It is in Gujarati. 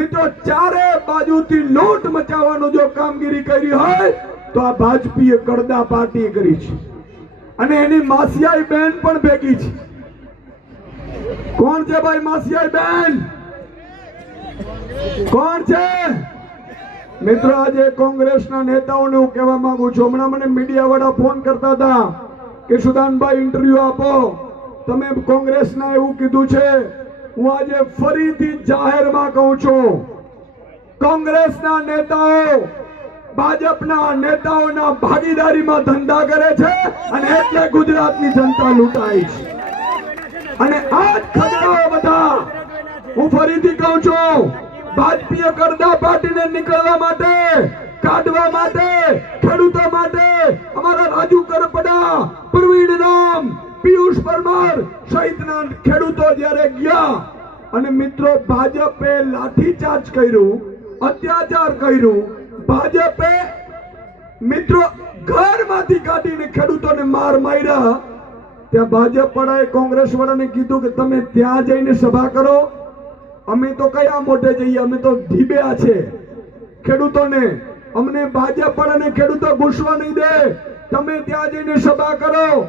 મિત્રો ચારે બાજુથી લૂંટ મચાવવાનું જો કામગીરી કરી હોય તો આ ભાજપીએ કરદા પાર્ટી કરી છે અને એની માસિયાઈ બેન પણ ભેગી છે. કોણ છે ભાઈ માસિયાઈ બેન? કોણ છે મિત્રો? આજે કોંગ્રેસના નેતાઓને હું કહેવા માંગુ છું, હમણાં મને મીડિયા વાળા ફોન કરતા હતા કે સુદાનભાઈ ઇન્ટરવ્યુ આપો, તમે કોંગ્રેસના એવું કીધું છે. હું આજે ફરીથી જાહેરમાં કહું છું, કોંગ્રેસના નેતાઓ ભાજપના નેતાઓના ભાગીદારીમાં ધંધા કરે છે અને એટલે ગુજરાતની જનતા લૂંટાય છે. અને આ જ ખતરો બધા હું ફરીથી કહું છું, ભાજપીય કરદા પાર્ટીને નીકળવા માટે, કાઢવા માટે, ખેડૂતો માટે અમારા રાજુ કરપડા, પ્રવીણ રામ, પિયુષ પરમાર સહિતના ખેડૂતો જ્યારે ગયા અને મિત્રો ભાજપે લાઠીચાર્જ કર્યું, અત્યાચાર કર્યું, ભાજપે મિત્રો ઘરમાંથી કાઢીને ખેડૂતોને માર માર્યા, ત્યાં ભાજપ વાળાએ કોંગ્રેસ વાળાને કીધું કે તમે ત્યાં જઈને સભા કરો, અમે તો કયા મોઢે જઈએ, અમે તો ઢીબ્યા છે ખેડૂતોને, અમને ભાજપ વાળાને ખેડૂતો ઘૂસવા નહીં દે, તમે ત્યાં જઈને સભા કરો.